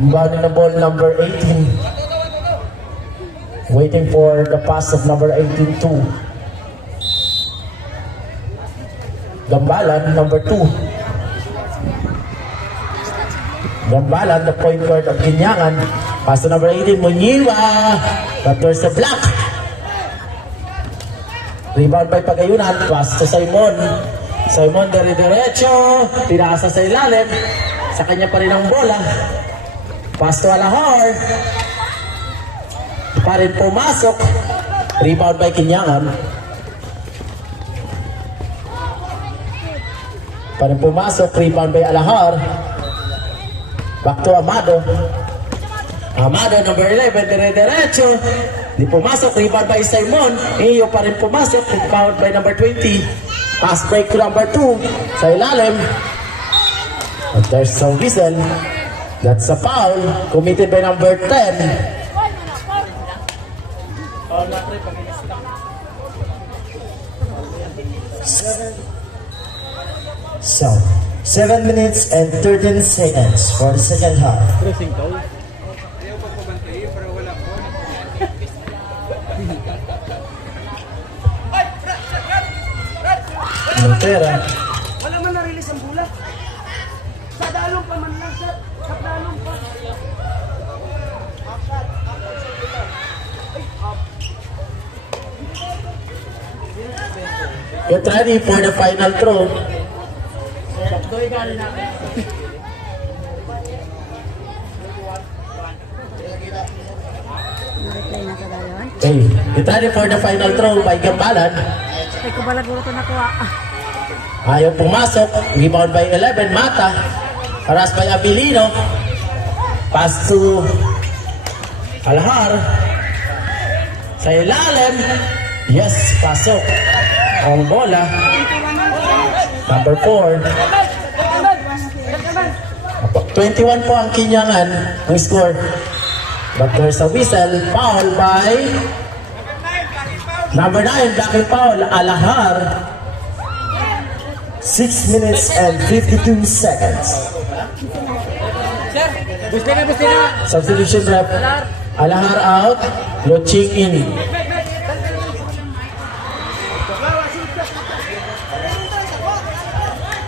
Rebounding the ball, number 18. Waiting for the pass of number 18 to Gambalan, number 2. Gambalan, the point guard of Ginyangan. Pass to number 18, Munyiwa. But there's a block. Rebound by Pagayunan. Pass to Simon. Simon, dire-diretso. Pinasa sa ilalim. Sa kanya pa rin ang bola. Pass to Alahar. Pa rin pumasok. Rebound by Ginyangan. Pa rin pumasok. Rebound by Alahar. Back to Amado. Amado, number 11, dire-diretso. Di pumasok, rebound by Simon. Iyo pa rin pumasok, rebound by number 20. Pass break to number 2. Sa ilalim. And there's a whistle. That's a foul. Committed by number 10. So, 7 minutes and 13 seconds for the second half. Montera. Wala man na-release ang bola. Sa dalong pa man lang, sa dalong pa. Get ready for the final throw. Na-reply na ka dayon. Okay, get ready for the final throw by Gambalan. Ay, kubalag ko ito nakuha. Ayaw pumasok. Rebound by 11, Mata. Harass by Abilino. Pass to Alahar. Sa ilalim. Yes, pasok. Ang bola. Number 4. 21 po ang Kinyangan. Ang score. But there's a whistle. Foul by number 9. Blocking foul. Alahar. 6 minutes and 52 seconds. Substitution rep. Alahar out. Luching in.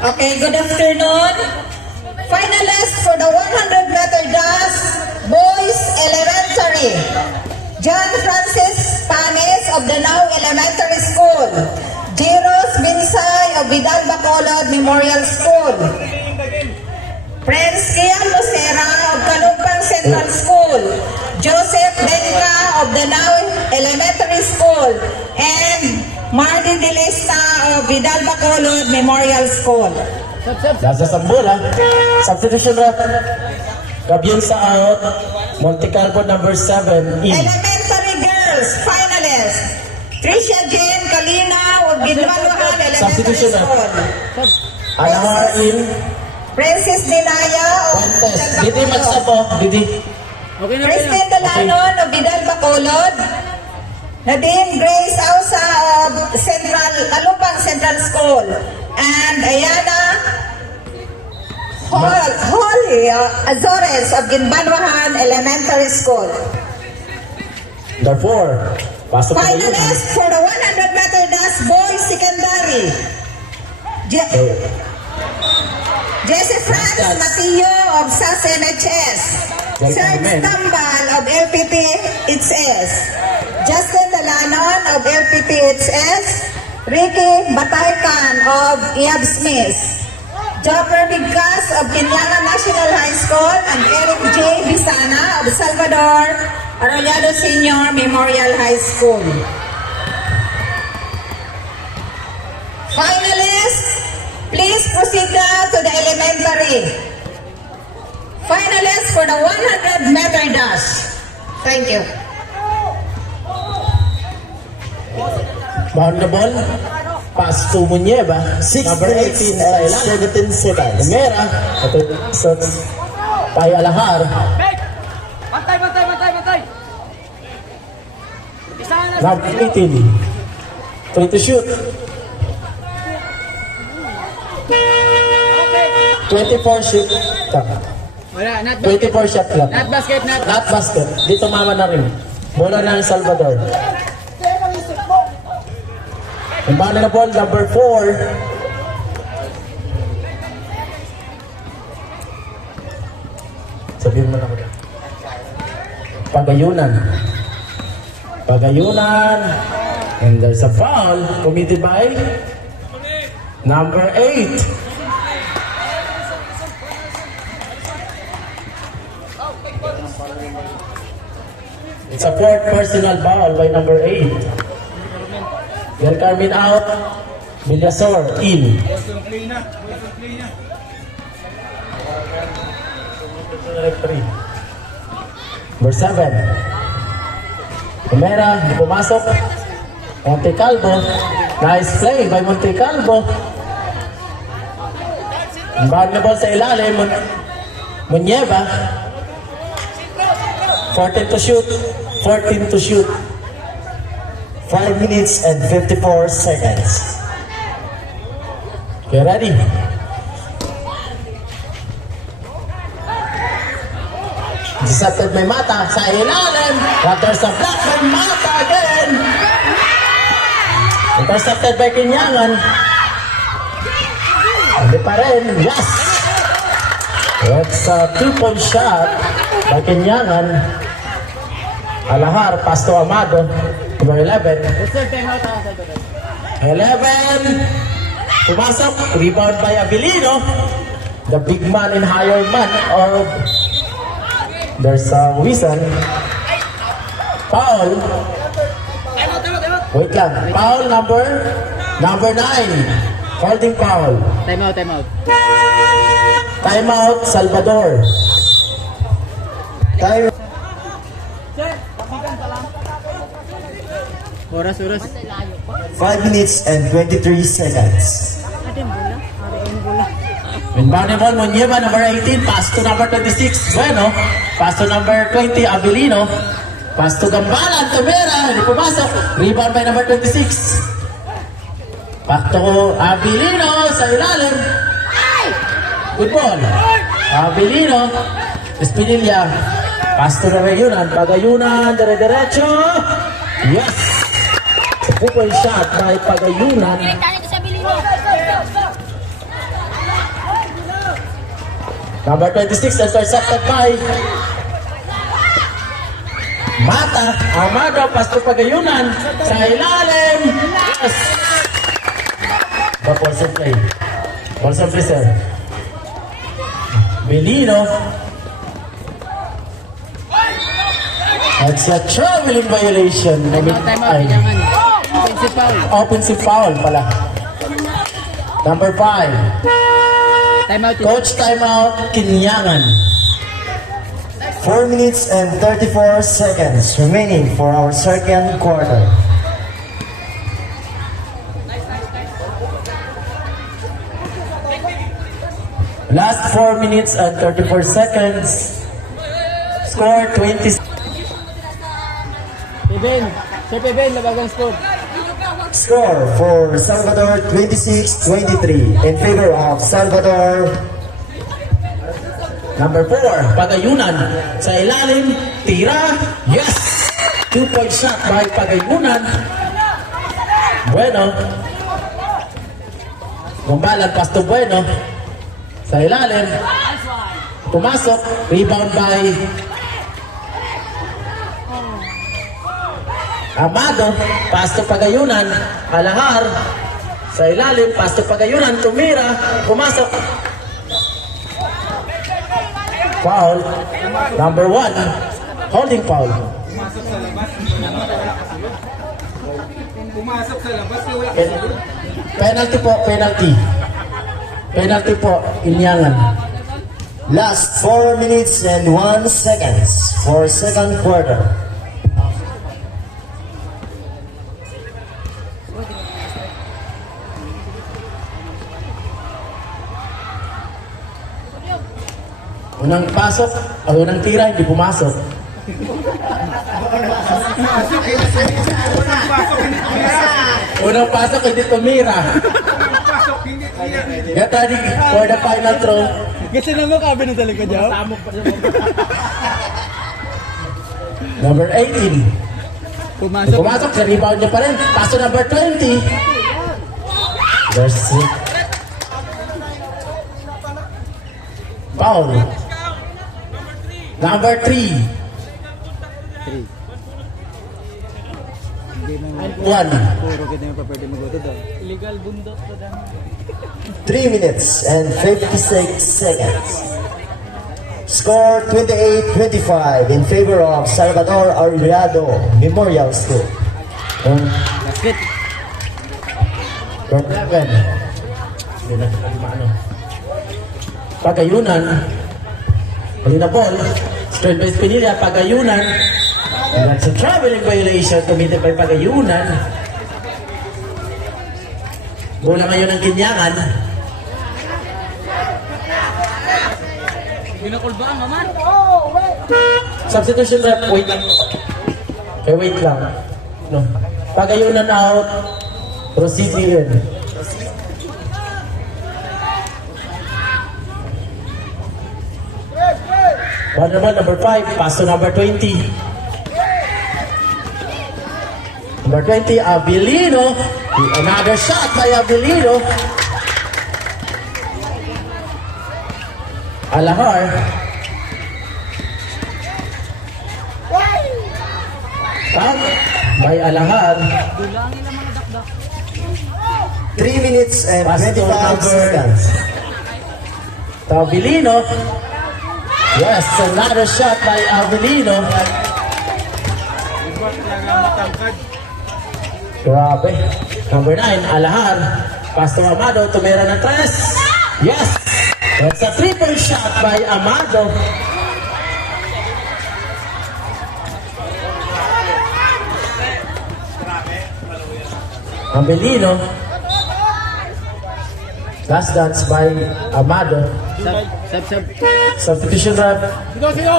Okay, good afternoon. Finalists for the 100-meter dash, Boys Elementary. John Francis Panes of the Now Elementary School. Jeros Binsay of Vidal Bacolod Memorial School. Prince Kiam Lucera of Kalumpang Central School. Joseph Benca of the Now Elementary School. And Marty Delista of Vidal Bacolod Memorial School. Nasa Sambola. Substitution rep. Gabienza out. Monte Carlo number 7 in. Elementary Girls Finalists. Tricia Jane Kalina of Gilmaluhan Elementary Substitution rep. School. Alahar in. Princess Dinaya of Fuentes. Didi magsapo. Didi. Christine Dalanon of Vidal Bacolod. Nadine Grace Ausa of Kalumpang Central School. And Ayana Holly Azores of Ginbanwahan Elementary School. Number 4. Pasok na yun. Finalist for the 100-meter dash boys secondary. Jesse Franz Matillo of SAS MHS. Serge Tambal of LPP HS. Justin Dalanon of LPP HS. Ricky Bataycan of Iab Smith. Jopper Bigkas of Kinlangan National High School and Eric J. Bisana of Salvador Arroyado Senior Memorial High School. Finalists, please proceed now to the elementary. Finalists for the 100-meter dash. Thank you. Bound the ball. Pass to Munyeba. 6 Number minutes 18 sa and ilalim. 17 seconds. Mera. Ito sa kay Alahar. Bantay, bantay, bantay, bantay. Isa na. Number 18. Try to shoot. 24 shoot. Tama. Wala, not 24 shot clock. Not basket, not. Not basket. Dito mama na rin. Bola ng Salvador. Ang bala na ball, number 4. Sabihin mo na ko. Pagayunan. Pagayunan. And there's a foul committed by number 8. It's a fourth personal foul by number 8. Del Carmen out. Villasor in. Number 7. Primera, hindi pumasok. Monte Calvo. Nice play by Monte Calvo. Bag na ball sa ilalim. Munyeba. 14 to shoot. 14 to shoot. 5 minutes and 54 seconds. Okay, ready? Disapted may mata sa ilalim. There's a block by mata again. Intercepted by Kinyangan. Hindi pa rin. Yes! It's a 2-point shot by Kinyangan. Alahar, pass to Amado. Number 11. 11. Pumasok. Rebound by Abilino. The big man and higher man of... There's a whistle. Foul. Wait lang. Foul number 9. Holding foul. Time out, time out. Timeout, Salvador. Time. Oras. 5 minutes and 23 seconds. Ada yang bola? Ada yang bola. Minbanebol Munyeba, number 18. Pass to number 26. Bueno. Pass to number 20, Abilino. Pass to Gambalan, Tumera. Hindi pumasok. Rebound by number 26. Back to Abilino sa ilalim. Good ball. Abilino. Espinilla. Pass to Pagayunan. Pagayunan. Dire-diretso. Yes. Sa 2-point shot by Pagayunan. Number 26 intercepted by Mata. Amado, pass to Pagayunan. Sa ilalim. Yes. The balls in play. Balls in play, sir. Belino. That's a traveling violation. Time out, Kinyangan. Offensive foul. Offensive foul pala. Number 5. Time out. Coach timeout, Kinyangan. 4 minutes and 34 seconds remaining for our second quarter. Last 4 minutes and 34 seconds. Score 20. Sir Peben, labagang score. Score for Salvador 26-23 in favor of Salvador. Number 4, Pagayunan. Sa ilalim, tira. Yes! 2-point shot by Pagayunan. Bueno. Gumbalan, pass to Bueno. Sa ilalim. Pumasok. Rebound by Amado. Pass to Pagayunan. Alahar. Sa ilalim. Pass to Pagayunan. Tumira. Pumasok. Foul. Number 1. Holding foul. Pumasok sa labas. Penalty po. Penalty. Penalty po. Inyangan. Last 4 minutes and 1 seconds for second quarter. Unang pasok, unang tira, hindi pumasok. Unang pasok, hindi tumira. Get ready for the final throw. Kasi naman kabi na sa likod niya. Number 18. Pumasok. Pumasok sa rebound niya pa rin. Paso number 20. There's foul. Number 3. 1. Puro kita yung paperde magoto daw. Illegal bundok to daw. 3 minutes and 56 seconds. Score 28-25 in favor of Salvador Arellano Memorial School. Basket. Number 11. Hindi na ano. Pagayunan. Malina ball. Straight base Pinilla. Pagayunan. And that's a traveling violation committed by Pagayunan. Bola ngayon ng Kinyangan. Ginakulbaan naman. Substitution rep. Wait lang. Okay, wait lang. No. Pagayunan out. Proceed in. One naman, number 5. Pass to number 20. Number 20, Abilino. Another shot by Abilino. Alahar. Foul by Alahar. 3 minutes and Pass to 25 number- seconds. Abilino. Yes, another shot by Abilino. Grabe. Number 9, Alahar. Pass to Amado. Tumira ng 3. Yes! That's a triple shot by Amado. Abilino. Last dance by Amado. Sab. Substitution rep. Sino?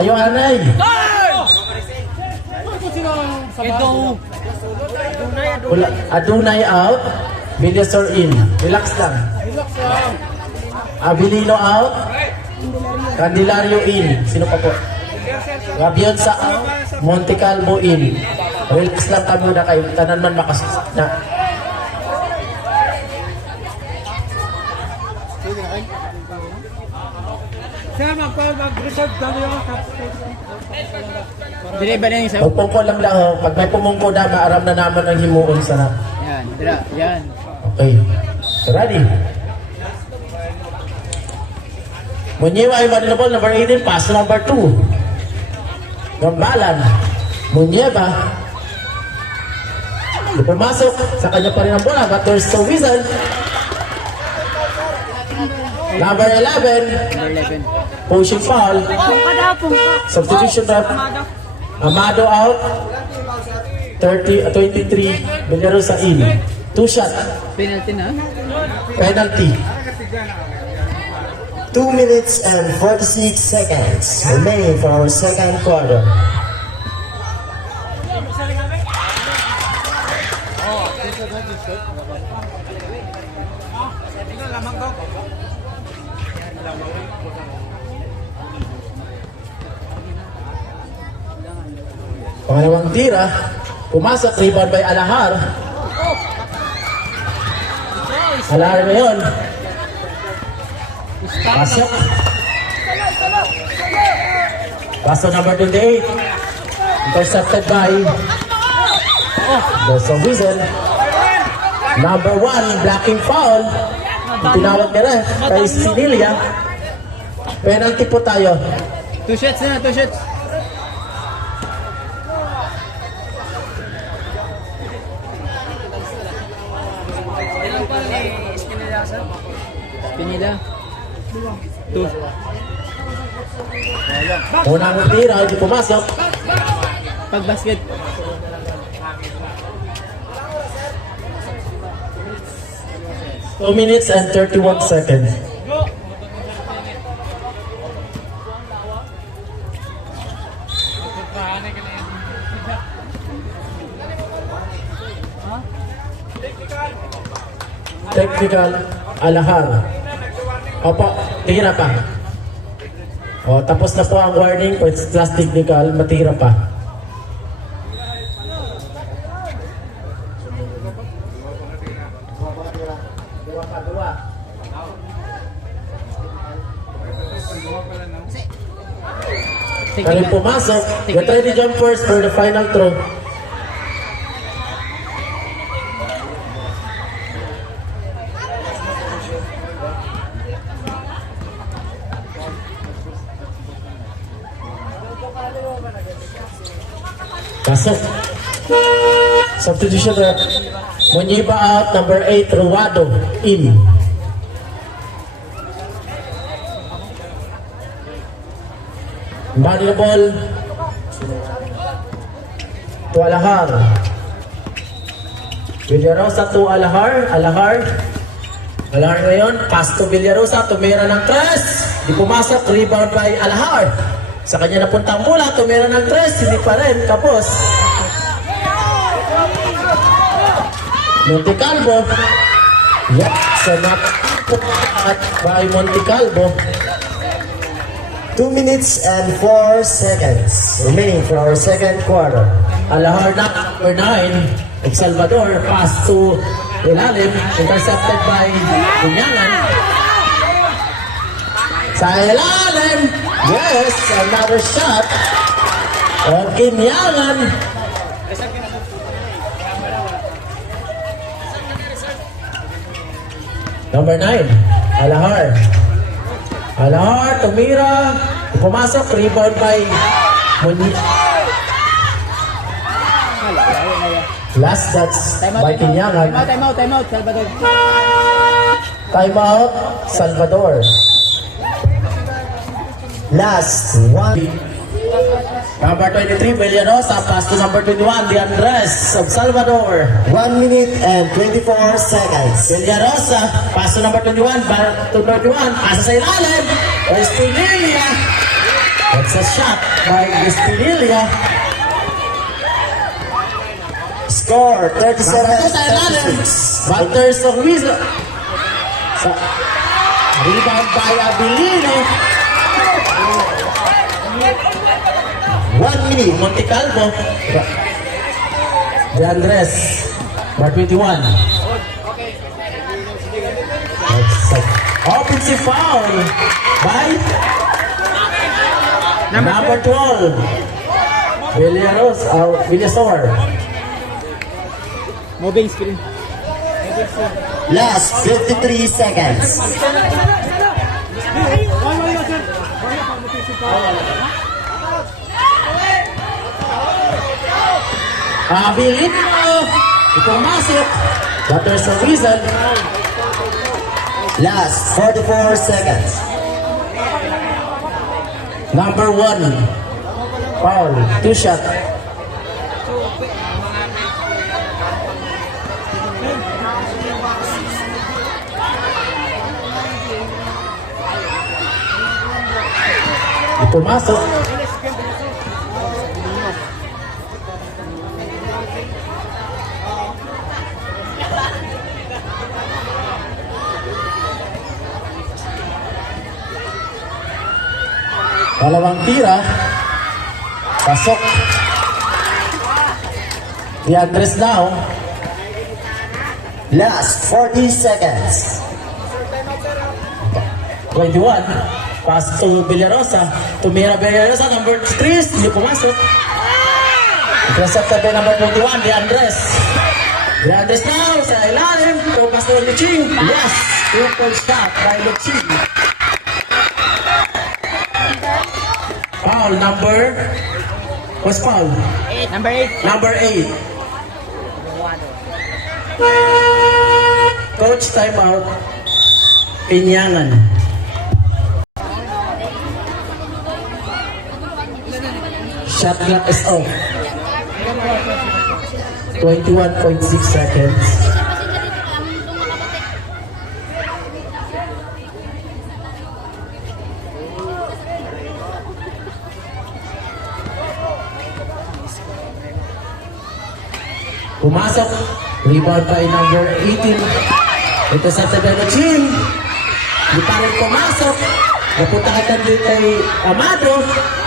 Ayaw anay. Ito. Wala. Adunay out. Villasor in. Relax lang. Abilino out. Candelario in. Sino pa po? Gabionsa out. Monte Calvo in. Relax lang kami na kayo. Tanan man makas... Na. Sir, mag-reserve daw yung Dili ba na yung sayo? Pagpungko lang lang. Oh. Pag may pumungko na, maaram na naman ang himuon sa na. Yan, dila, yan. Okay. Ready? Munyewa ay manilabol, number 18, pass to number 2. Gambalan. Munyeba. Di pumasok. Sa kanya pa rin ang bola, but there's no whistle. Number 11. Number 11. Pushing foul. Substitution rep. Amado out. 23. Villarosa in. 2 shot. Penalty na. Penalty. 2 minutes and 46 seconds remaining for our second quarter. Pangalawang tira. Pumasok. Rebound by Alahar. Alahar na yun. Pasok. Pass to number 28. Intercepted by there's a whistle. Number 1, blocking foul. Tinawag nila kay Sinilia. Penalty po tayo. 2 shots na, 2 shots. Pinila. 2. Unang tira, hindi pumasok. Pag basket. Two minutes and 31 seconds. Technical, Alahar. Opo. tira pa. O, tapos na po ang warning. Class technical, matira pa. Kali pumasok, get ready jump first for the final throw. Pasok. Substitution rep. Munyiba out, number 8, Ruado, in. Body the ball to Alahar. Villarosa to Alahar. Alahar ngayon, pass to Villarosa, tumira ng tres, di pumasok, rebound by Alahar. Sa kanya napuntang bola, tumira ng tres, hindi pa rin, tapos Monticalvo. Yep, sa at by Monticalvo. 2 minutes and 4 seconds remaining for our second quarter. Alahar na, number 9, El Salvador, pass to ilalim, intercepted by Kunyangan. Sa ilalim, yes, another shot of Kunyangan. Number 9, Alahar. Alahar, tumira, pumasok, rebound by last that's by Kinyangan. Time out, Salvador. Timeout, Salvador. Last 1. Number 23, Villarosa, pass to number 21, Diandres of Salvador. 1 minute and 24 seconds. Villarosa, pass to number 21, pasa sa ilalim, Espinilla. That's a shot by Espinilla. Score 37-36. Walters of Wizo. Rebound by Abilino. 1 minute. Monticalvo. De Andres. Number 21. Offensive foul by number 12. Villasor. Moving screen. Last 53 seconds. Abilino. Pumasok. Walters of Wizo. Last 44 seconds. Number 1. Foul. 2 shot. Pumasok. Dalawang tira. Pasok. Diandres now. Last 40 seconds. 21. Pass to Villarosa. Tumira Villarosa, number 3. Hindi pumasok. Intercepted by number 21, Diandres. Diandres now sa ilalim. Tumas to Luching. Yes! Triple shot by Luching. Foul number... What's foul? Number 8. Number 8. Coach timeout. Pinyangan. Shot clock is off. 21.6 seconds. Pumasok. Rebound by number 18. Ito sa Tabelo Team. Di pa rin pumasok. Napunta ka dito kay Amado.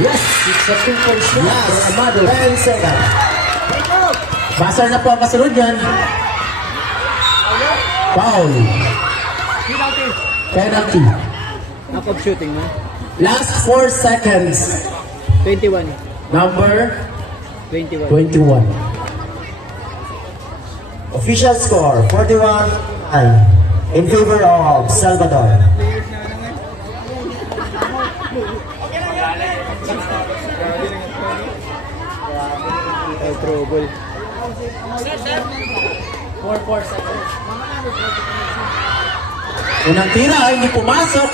Yes, it's a 2-point shot for Amado. 10 seconds. Basar na po ang kasunod yan. Foul. Penalty. Nakapag shooting mo? Last 4 seconds. 21. Number 21. 21. Official score 41 in favor of Salvador. Trouble. 4 seconds. Unang tira ay hindi pumasok.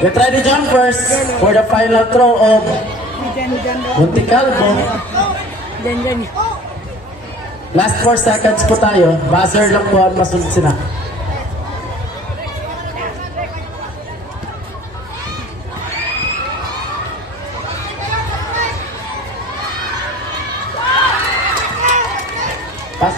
Get ready jumpers for the final throw of Monticalvo. Dyan. Last 4 seconds po tayo. Buzzer lang po ang masunod sila. Pas